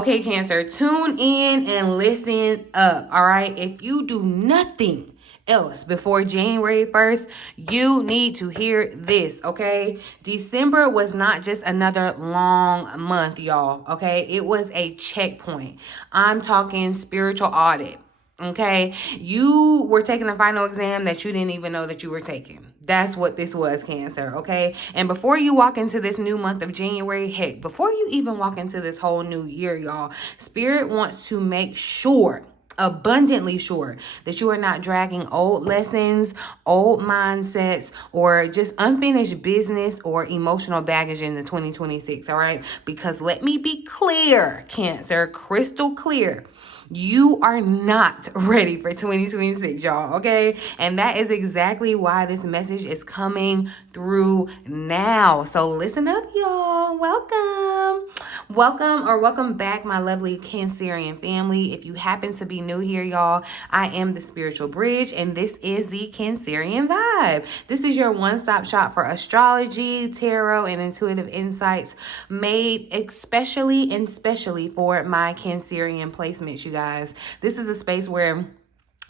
Okay, Cancer, tune in and listen up, all right? If you do nothing else before January 1st, you need to hear this, okay? December was not just another long month, y'all, okay? It was a checkpoint. I'm talking spiritual audit. Okay, you were taking a final exam that you didn't even know that you were taking. That's what this was, Cancer, okay? And before you walk into this new month of January, heck, before you even walk into this whole new year, y'all, Spirit wants to make sure, abundantly sure, that you are not dragging old lessons, old mindsets, or just unfinished business or emotional baggage into 2026, all right? Because let me be clear, Cancer, crystal clear. You are not ready for 2026, y'all, okay? And that is exactly why this message is coming through now. So listen up, y'all. Welcome back, my lovely Cancerian family. If you happen to be new here, y'all, I am the Spiritual Bridge, and this is the Cancerian Vibe. This is your one-stop shop for astrology, tarot, and intuitive insights made especially and specially for my Cancerian placements, you guys. This is a space where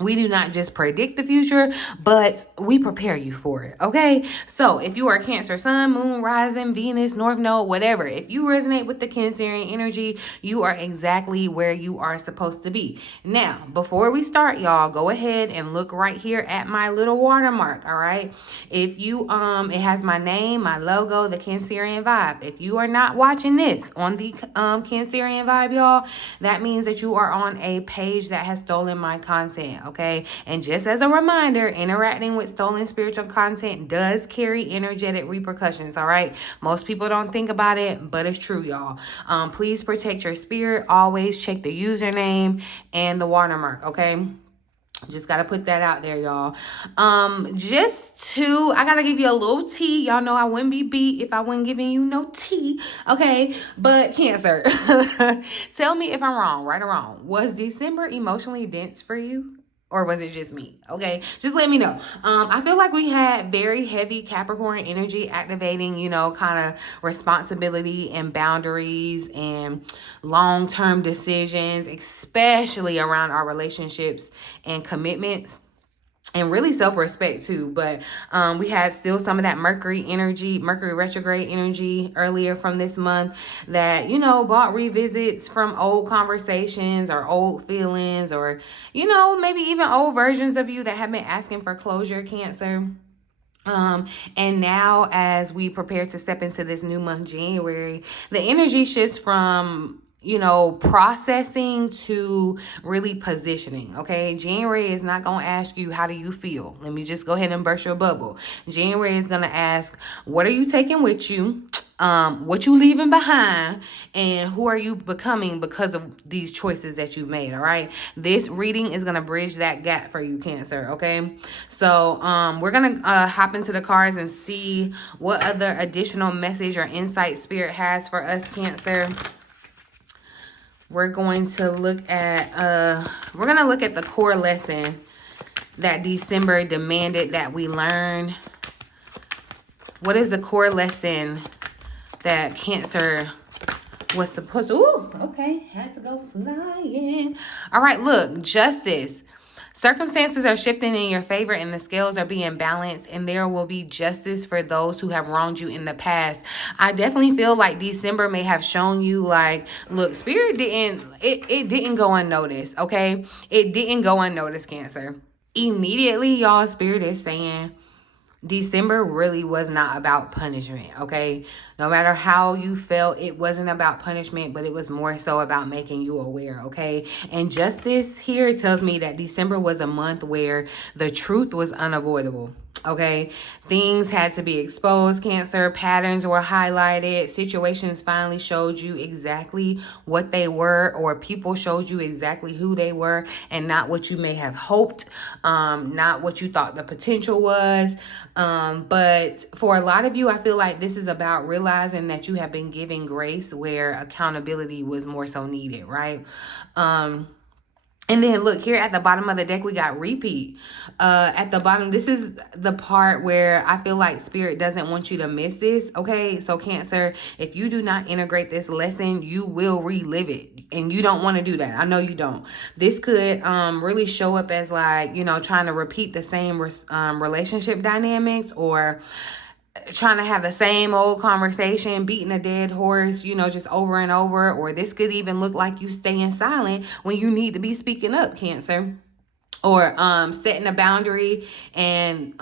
we do not just predict the future, but we prepare you for it, okay? So if you are Cancer Sun, Moon, Rising, Venus, North Node, whatever, if you resonate with the Cancerian energy, you are exactly where you are supposed to be. Now, before we start, y'all, go ahead and look right here at my little watermark, all right? If you, it has my name, my logo, the Cancerian Vibe. If you are not watching this on the Cancerian Vibe, y'all, that means that you are on a page that has stolen my content, okay? And just as a reminder, interacting with stolen spiritual content does carry energetic repercussions, all right? Most people don't think about it, but it's true, y'all. Please protect your spirit. Always check the username and the watermark, okay? Just got to put that out there, y'all. I got to give you a little tea. Y'all know I wouldn't be beat if I wasn't giving you no tea. Okay. But Cancer, tell me if I'm wrong, right or wrong. Was December emotionally dense for you? Or was it just me? Okay, just let me know. I feel like we had very heavy Capricorn energy activating, kind of responsibility and boundaries and long-term decisions, especially around our relationships and commitments. And really self-respect too. But we had still some of that Mercury retrograde energy earlier from this month that, brought revisits from old conversations or old feelings or, maybe even old versions of you that have been asking for closure, Cancer. And now as we prepare to step into this new month, January, the energy shifts from processing to really positioning, okay? January is not going to ask you, how do you feel? Let me just go ahead and burst your bubble. January is going to ask, what are you taking with you? What you leaving behind, and who are you becoming because of these choices that you've made, all right? This reading is going to bridge that gap for you, Cancer, okay? So we're going to hop into the cards and see what other additional message or insight Spirit has for us, Cancer. We're going to look at the core lesson that December demanded that we learn. What is the core lesson that Cancer was supposed to... Ooh, okay, had to go flying. All right, look, justice. Circumstances are shifting in your favor and the scales are being balanced, and there will be justice for those who have wronged you in the past. I definitely feel like December may have shown you, like, look, Spirit didn't go unnoticed, okay? It didn't go unnoticed, Cancer. Immediately, y'all, Spirit is saying December really was not about punishment, okay? No matter how you felt, it wasn't about punishment, but it was more so about making you aware, okay? And justice here tells me that December was a month where the truth was unavoidable, okay? Things had to be exposed, Cancer. Patterns were highlighted. Situations finally showed you exactly what they were, or people showed you exactly who they were, and not what you may have hoped, not what you thought the potential was. But for a lot of you, I feel like this is about realizing that you have been given grace where accountability was more so needed, right? And then look here at the bottom of the deck, we got repeat. At the bottom, this is the part where I feel like Spirit doesn't want you to miss this. Okay, so Cancer, if you do not integrate this lesson, you will relive it. And you don't want to do that. I know you don't. This could really show up as like, you know, trying to repeat the same relationship dynamics, or trying to have the same old conversation, beating a dead horse, you know, just over and over. Or this could even look like you staying silent when you need to be speaking up, Cancer. Or setting a boundary and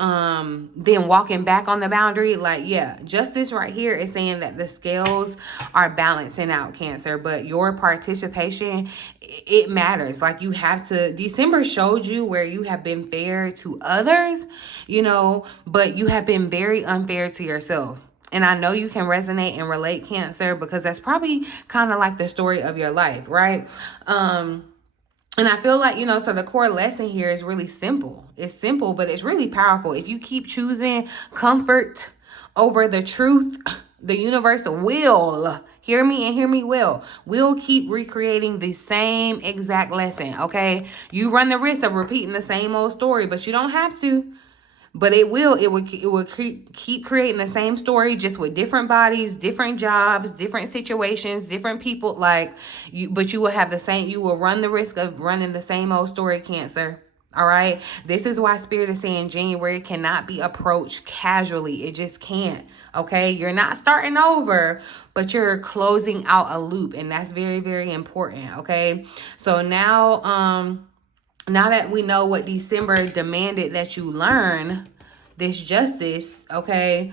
then walking back on the boundary. Like, yeah, justice right here is saying that the scales are balancing out, Cancer, but your participation, it matters. Like, you have to, December showed you where you have been fair to others, you know, but you have been very unfair to yourself. And I know you can resonate and relate, Cancer, because that's probably kind of like the story of your life, right? And I feel like, you know, so the core lesson here is really simple. It's simple, but it's really powerful. If you keep choosing comfort over the truth, the universe will, hear me and hear me well, will keep recreating the same exact lesson, okay? You run the risk of repeating the same old story, but you don't have to. But it will keep creating the same story, just with different bodies, different jobs, different situations, different people. Like, but you will have the same, you will run the risk of running the same old story, Cancer. All right. This is why Spirit is saying January cannot be approached casually. It just can't. Okay. You're not starting over, but you're closing out a loop. And that's very, very important. Okay. So now that we know what December demanded that you learn, this justice, okay,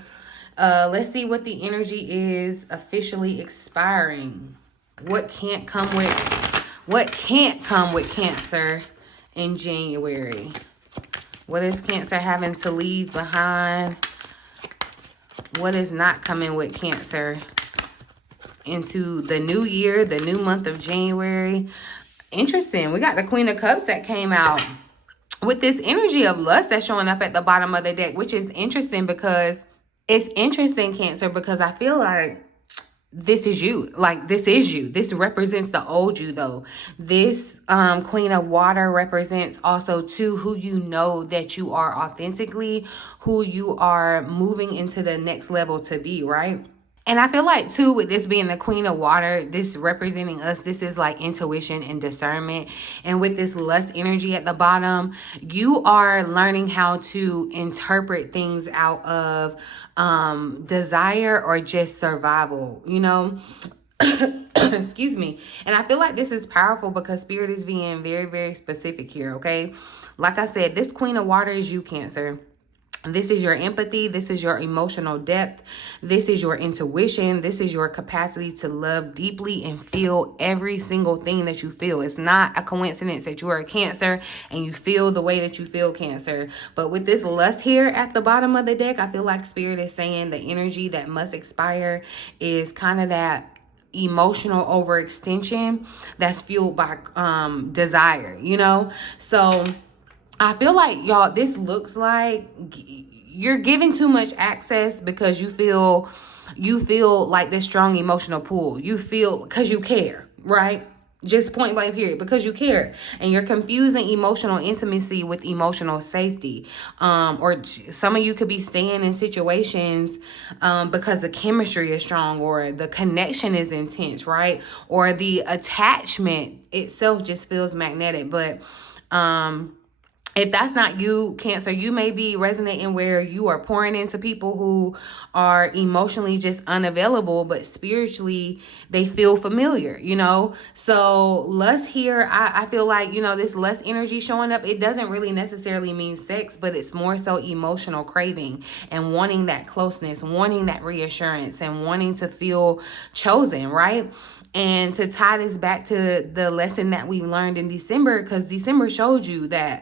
let's see what the energy is officially expiring. What can't come with Cancer in January? What is Cancer having to leave behind? What is not coming with Cancer into the new year, the new month of January? Interesting. We got the Queen of Cups that came out with this energy of lust that's showing up at the bottom of the deck, which is interesting because it's interesting, Cancer, because I feel like this is you. Like, this is you. This represents the old you, though. This Queen of Water represents also, too, who you know that you are authentically, who you are moving into the next level to be, right? And I feel like, too, with this being the Queen of Water, this representing us, this is like intuition and discernment. And with this lust energy at the bottom, you are learning how to interpret things out of desire or just survival, you know? Excuse me. And I feel like this is powerful because Spirit is being very, very specific here, okay? Like I said, this Queen of Water is you, Cancer. This is your empathy. This is your emotional depth. This is your intuition. This is your capacity to love deeply and feel every single thing that you feel. It's not a coincidence that you are a Cancer and you feel the way that you feel, Cancer. But with this lust here at the bottom of the deck, I feel like Spirit is saying the energy that must expire is kind of that emotional overextension that's fueled by desire, you know? So I feel like, y'all, this looks like you're giving too much access because you feel like this strong emotional pull. You feel because you care, right? Just point blank period, because you care. And you're confusing emotional intimacy with emotional safety. Or some of you could be staying in situations because the chemistry is strong or the connection is intense, right? Or the attachment itself just feels magnetic. But if that's not you, Cancer, you may be resonating where you are pouring into people who are emotionally just unavailable, but spiritually they feel familiar, you know? So lust here, I feel like, you know, this lust energy showing up, it doesn't really necessarily mean sex, but it's more so emotional craving and wanting that closeness, wanting that reassurance, and wanting to feel chosen, right? And to tie this back to the lesson that we learned in December, because December showed you that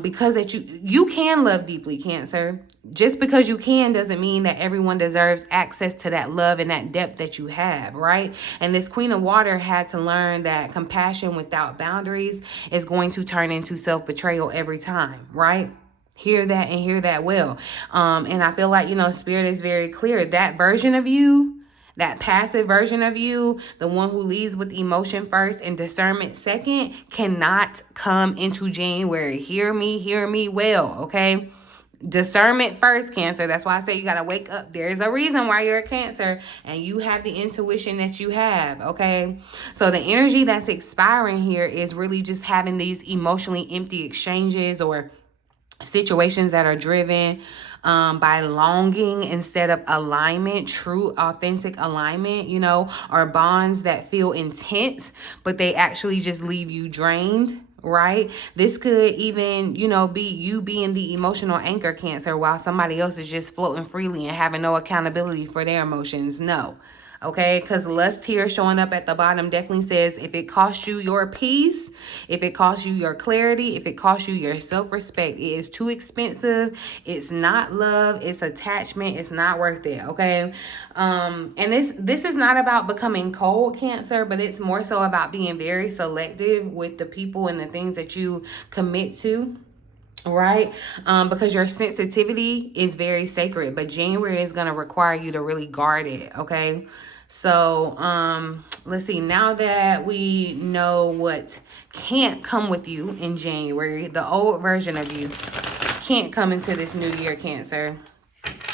because that you can love deeply, Cancer. Just because you can doesn't mean that everyone deserves access to that love and that depth that you have, right? And this Queen of Water had to learn that compassion without boundaries is going to turn into self-betrayal every time, right? Hear that and hear that well. And I feel like, you know, Spirit is very clear. That version of you That passive version of you, the one who leads with emotion first and discernment second, cannot come into January. Hear me well, okay? Discernment first, Cancer. That's why I say you got to wake up. There's a reason why you're a Cancer and you have the intuition that you have, okay? So the energy that's expiring here is really just having these emotionally empty exchanges or situations that are driven by longing instead of alignment, true, authentic alignment, you know, or bonds that feel intense, but they actually just leave you drained. Right? This could even, you know, be you being the emotional anchor, Cancer, while somebody else is just floating freely and having no accountability for their emotions. No. Okay, because lust here showing up at the bottom definitely says if it costs you your peace, if it costs you your clarity, if it costs you your self-respect, it is too expensive. It's not love, it's attachment, it's not worth it. Okay. And this is not about becoming cold, Cancer, but it's more so about being very selective with the people and the things that you commit to. Right? Because your sensitivity is very sacred, but January is going to require you to really guard it. Okay. So, let's see, now that we know what can't come with you in January, the old version of you can't come into this new year, Cancer.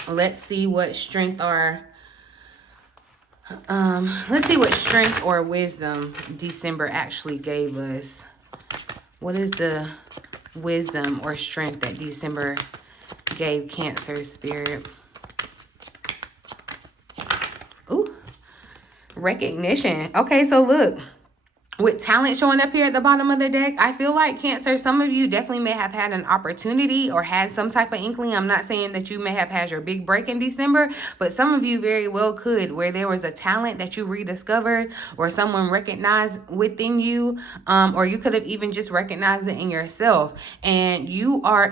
Let's see what strength or wisdom December actually gave us. What is the wisdom or strength that December gave Cancer spirit? Ooh, recognition. Okay, so look, with talent showing up here at the bottom of the deck, I feel like Cancer, some of you definitely may have had an opportunity or had some type of inkling. I'm not saying that you may have had your big break in December, but some of you very well could, where there was a talent that you rediscovered or someone recognized within you, or you could have even just recognized it in yourself. And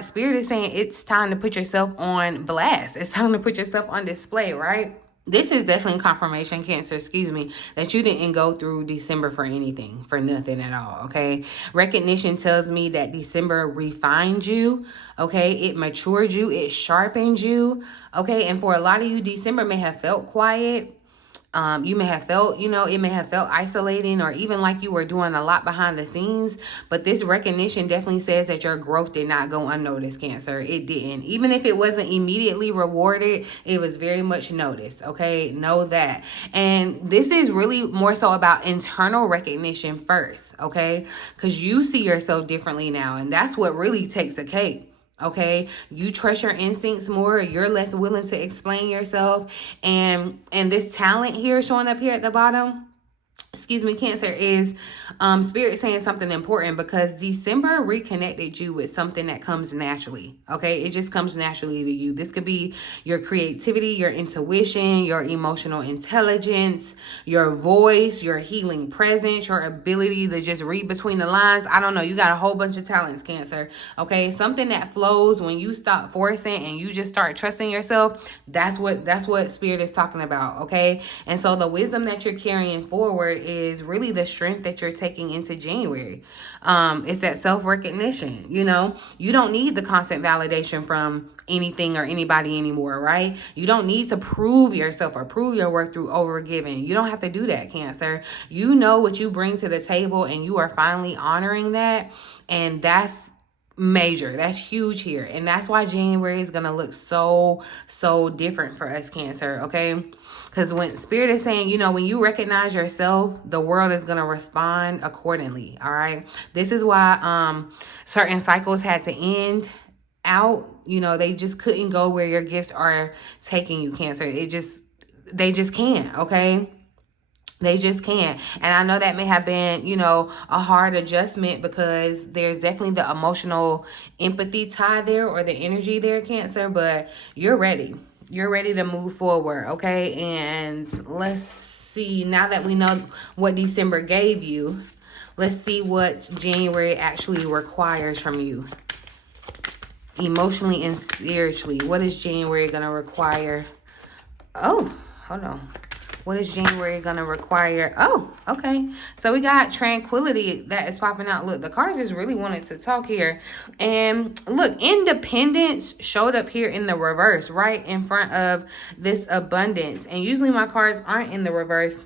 Spirit is saying it's time to put yourself on blast. It's time to put yourself on display, right? This is definitely confirmation, Cancer, that you didn't go through December for anything, for nothing at all, okay? Recognition tells me that December refined you, okay? It matured you, it sharpened you, okay? And for a lot of you, December may have felt quiet. You may have felt, it may have felt isolating or even like you were doing a lot behind the scenes. But this recognition definitely says that your growth did not go unnoticed, Cancer. It didn't. Even if it wasn't immediately rewarded, it was very much noticed. Okay, know that. And this is really more so about internal recognition first. Okay, because you see yourself differently now. And that's what really takes a cake. Okay, you trust your instincts more. You're less willing to explain yourself. And this talent here showing up here at the bottom, Cancer, is Spirit saying something important, because December reconnected you with something that comes naturally. Okay, it just comes naturally to you. This could be your creativity, your intuition, your emotional intelligence, your voice, your healing presence, your ability to just read between the lines. I don't know, you got a whole bunch of talents, Cancer. Okay, something that flows when you stop forcing and you just start trusting yourself. That's what Spirit is talking about. Okay, and so the wisdom that you're carrying forward is really the strength that you're taking into January. It's that self-recognition. You don't need the constant validation from anything or anybody anymore, right? You don't need to prove yourself or prove your worth through overgiving. You don't have to do that, Cancer. You know what you bring to the table, and you are finally honoring that. And that's major. That's huge here. And that's why January is going to look so different for us, Cancer. Okay. Because when Spirit is saying, when you recognize yourself, the world is going to respond accordingly. All right. This is why certain cycles had to end out. They just couldn't go where your gifts are taking you, Cancer. They just can't. Okay. They just can't. And I know that may have been, a hard adjustment, because there's definitely the emotional empathy tie there, or the energy there, Cancer, but you're ready. You're ready to move forward, okay? And let's see, now that we know what December gave you, let's see what January actually requires from you. Emotionally and spiritually, what is January going to require? Oh, hold on. What is January gonna require? Oh, okay. So we got tranquility that is popping out. Look, the cards just really wanted to talk here. And look, independence showed up here in the reverse, right in front of this abundance. And usually my cards aren't in the reverse.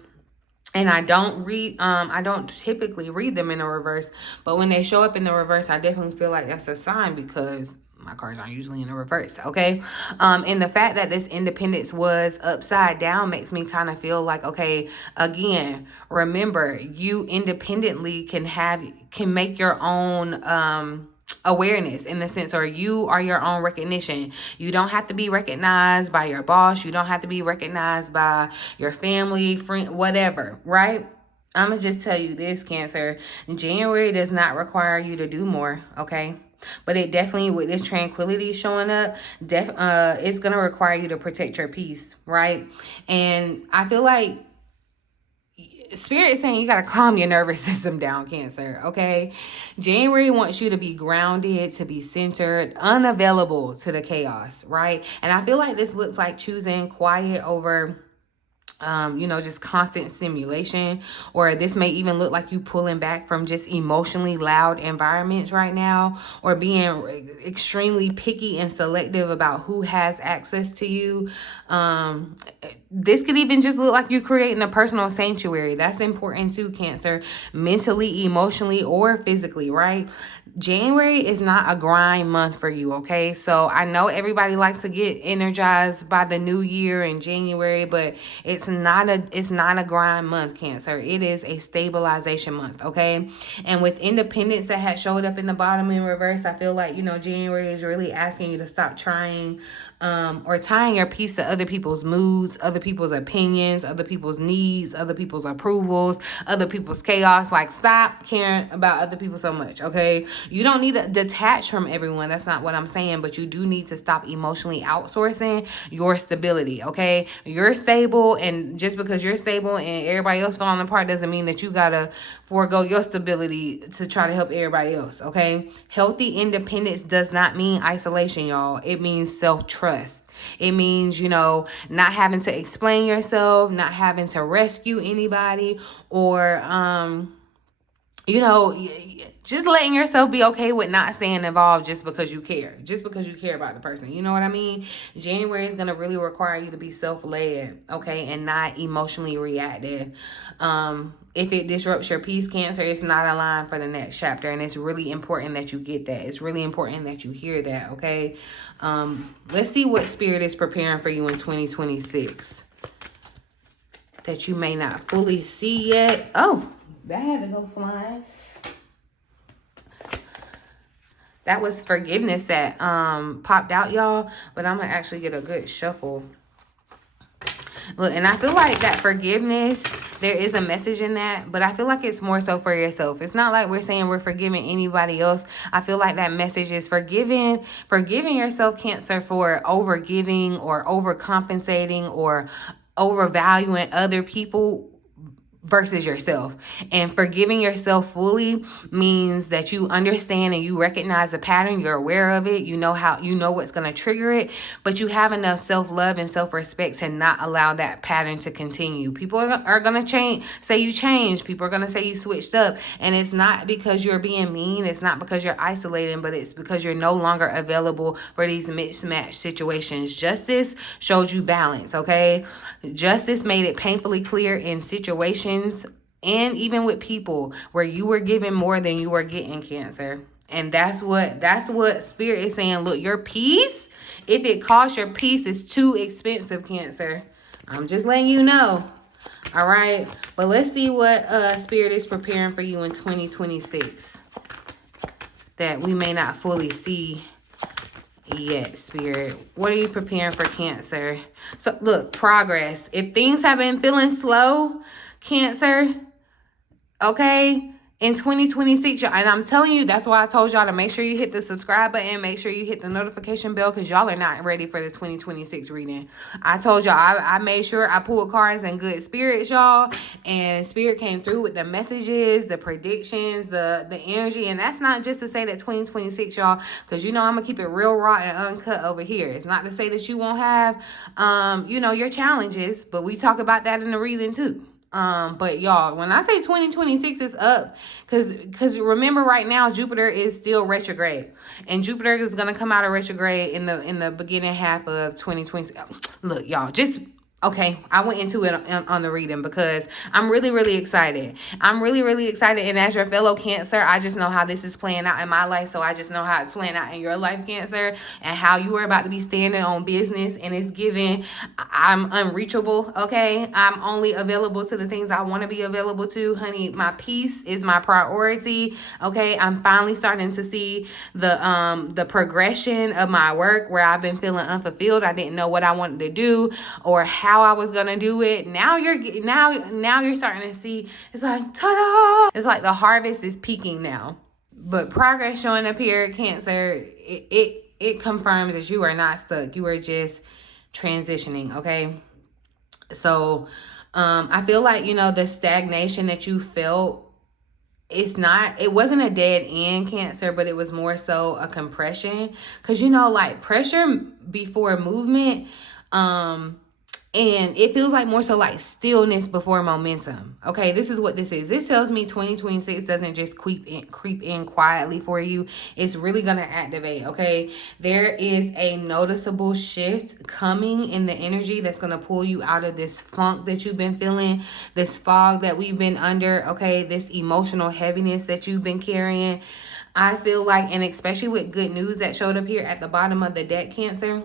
And I don't typically read them in the reverse. But when they show up in the reverse, I definitely feel like that's a sign, because my cards aren't usually in the reverse, okay? And the fact that this independence was upside down makes me kind of feel like, okay, again, remember, you independently can make your own awareness, in the sense, or you are your own recognition. You don't have to be recognized by your boss. You don't have to be recognized by your family, friend, whatever, right? I'm gonna just tell you this, Cancer. January does not require you to do more, okay? But it definitely, with this tranquility showing up, it's gonna require you to protect your peace, right? And I feel like Spirit is saying you got to calm your nervous system down, Cancer, okay? January wants you to be grounded, to be centered, unavailable to the chaos, right? And I feel like this looks like choosing quiet over just constant stimulation, or this may even look like you pulling back from just emotionally loud environments right now, or being extremely picky and selective about who has access to you. This could even just look like you're creating a personal sanctuary. That's important too, Cancer, mentally, emotionally, or physically, right? January is not a grind month for you, okay? So I know everybody likes to get energized by the new year in January, but it's not a grind month, Cancer. It is a stabilization month, okay? And with independence that had showed up in the bottom in reverse, I feel like, January is really asking you to stop trying or tying your piece to other people's moods, other people's opinions, other people's needs, other people's approvals, other people's chaos. Like, stop caring about other people so much, okay? You don't need to detach from everyone. That's not what I'm saying, but you do need to stop emotionally outsourcing your stability, okay? You're stable, and just because you're stable and everybody else falling apart doesn't mean that you gotta forego your stability to try to help everybody else, okay? Healthy independence does not mean isolation, y'all. It means self-trust. It means, not having to explain yourself, not having to rescue anybody, or, just letting yourself be okay with not staying involved just because you care about the person. You know what I mean? January is going to really require you to be self-led, okay, and not emotionally reactive. If it disrupts your peace, Cancer, it's not a line for the next chapter, and it's really important that you get that. It's really important that you hear that, okay? Let's see what Spirit is preparing for you in 2026 that you may not fully see yet. Oh, that had to go flying. That was forgiveness that popped out, y'all. But I'm going to actually get a good shuffle. Look, and I feel like that forgiveness, there is a message in that, but I feel like it's more so for yourself. It's not like we're saying we're forgiving anybody else. I feel like that message is forgiving yourself, Cancer, for overgiving or overcompensating or overvaluing other people versus yourself. And forgiving yourself fully means that you understand and you recognize the pattern. You're aware of it. You know what's going to trigger it, but you have enough self-love and self-respect to not allow that pattern to continue. People are going to say you changed. People are going to say you switched up, and it's not because you're being mean. It's not because you're isolating, but it's because you're no longer available for these mismatched situations. Justice showed you balance, okay? Justice made it painfully clear in situations and even with people where you were giving more than you were getting, Cancer. And that's what Spirit is saying. Look, your peace, if it costs your peace, is too expensive, Cancer. I'm just letting you know. All right. But let's see what Spirit is preparing for you in 2026 that we may not fully see yet, Spirit. What are you preparing for, Cancer? So look, progress. If things have been feeling slow, Cancer, okay, in 2026, y'all, and I'm telling you, that's why I told y'all to make sure you hit the subscribe button, make sure you hit the notification bell, because y'all are not ready for the 2026 reading. I told y'all, I made sure I pulled cards in good spirits, y'all, and spirit came through with the messages, the predictions, the energy. And that's not just to say that 2026, y'all, because you know I'm gonna keep it real raw and uncut over here. It's not to say that you won't have you know, your challenges, but we talk about that in the reading too. But y'all, when I say 2026 is up, because remember right now Jupiter is still retrograde, and Jupiter is gonna come out of retrograde in the beginning half of 2026. Look, y'all, just okay, I went into it on the reading because I'm really, really excited. I'm really, really excited. And as your fellow Cancer, I just know how this is playing out in my life. So I just know how it's playing out in your life, Cancer, and how you are about to be standing on business. And it's giving, I'm unreachable, okay? I'm only available to the things I want to be available to. Honey, my peace is my priority, okay? I'm finally starting to see the progression of my work where I've been feeling unfulfilled. I didn't know what I wanted to do or how I was gonna do it. Now you're starting to see, it's like ta-da! It's like the harvest is peaking now. But progress showing up here, Cancer, it confirms that you are not stuck. You are just transitioning, okay? So I feel like, you know, the stagnation that you felt, it wasn't a dead end, Cancer, but it was more so a compression. Because, you know, like pressure before movement, and it feels like more so like stillness before momentum. Okay, this is what this is. This tells me 2026 doesn't just creep in quietly for you. It's really going to activate, okay? There is a noticeable shift coming in the energy that's going to pull you out of this funk that you've been feeling, this fog that we've been under, okay? This emotional heaviness that you've been carrying. I feel like, and especially with good news that showed up here at the bottom of the deck, Cancer,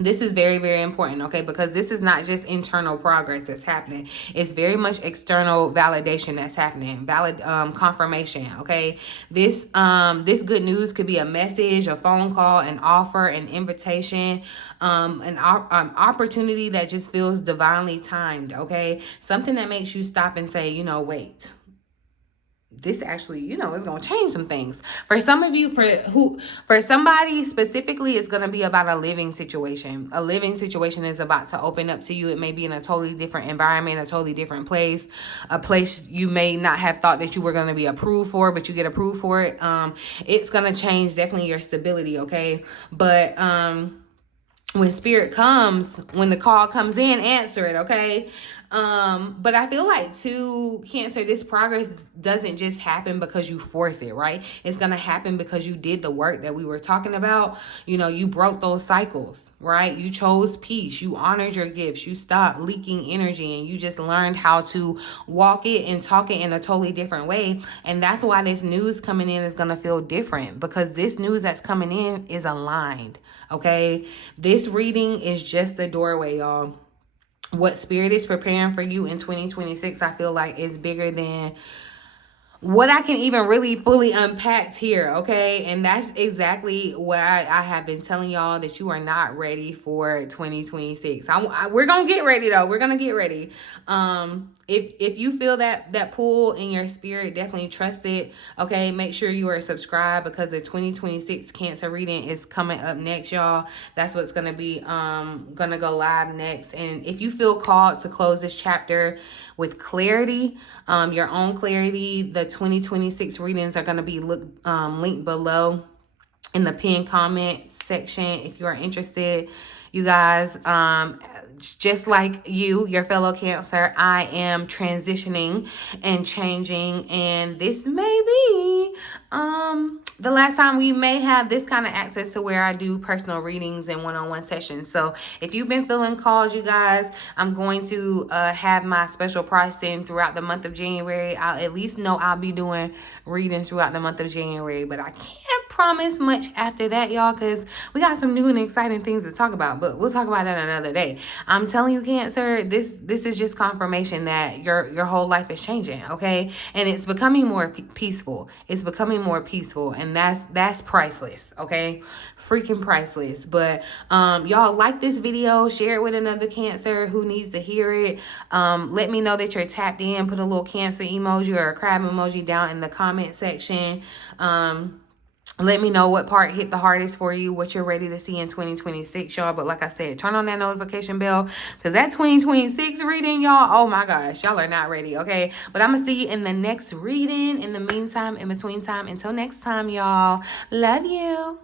this is very, very important, okay? Because this is not just internal progress that's happening. It's very much external validation that's happening. Confirmation, okay? This good news could be a message, a phone call, an offer, an invitation, an opportunity that just feels divinely timed, okay? Something that makes you stop and say, you know, wait. This actually, you know, is going to change some things. For some of you, for somebody specifically, it's going to be about a living situation. A living situation is about to open up to you. It may be in a totally different environment, a totally different place, a place you may not have thought that you were going to be approved for, but you get approved for it. It's going to change definitely your stability, okay? But when spirit comes, when the call comes in, answer it, okay? But I feel like too, Cancer, this progress doesn't just happen because you force it, right? It's gonna happen because you did the work that we were talking about. You know, you broke those cycles, right? You chose peace, you honored your gifts, you stopped leaking energy, and you just learned how to walk it and talk it in a totally different way. And that's why this news coming in is gonna feel different, because this news that's coming in is aligned, okay? This reading is just the doorway, y'all. What spirit is preparing for you in 2026, I feel like is bigger than what I can even really fully unpack here, okay? And that's exactly what I have been telling y'all, that you are not ready for 2026. We're going to get ready, though. We're going to get ready. If you feel that pull in your spirit, definitely trust it, okay? Make sure you are subscribed, because the 2026 Cancer reading is coming up next, y'all. That's what's going to be going to go live next. And if you feel called to close this chapter with clarity, your own clarity, the 2026 readings are going to be linked below in the pinned comment section if you are interested. You guys, just like your fellow Cancer, I am transitioning and changing, and this may be the last time we may have this kind of access to where I do personal readings and one-on-one sessions. So if you've been feeling called, you guys, I'm going to have my special pricing throughout the month of January. I'll at least know I'll be doing readings throughout the month of January, but I can't promise much after that, y'all, because we got some new and exciting things to talk about, but we'll talk about that another day. I'm telling you, Cancer, this is just confirmation that your whole life is changing, okay? And it's becoming more peaceful. It's becoming more peaceful, and that's priceless, okay? Freaking priceless. But y'all, like this video, share it with another Cancer who needs to hear it. Let me know that you're tapped in. Put a little Cancer emoji or a crab emoji down in the comment section. Let me know what part hit the hardest for you, what you're ready to see in 2026, y'all. But like I said, turn on that notification bell, because that 2026 reading, y'all, oh my gosh, y'all are not ready, okay? But I'm going to see you in the next reading. In the meantime, in between time, until next time, y'all, love you.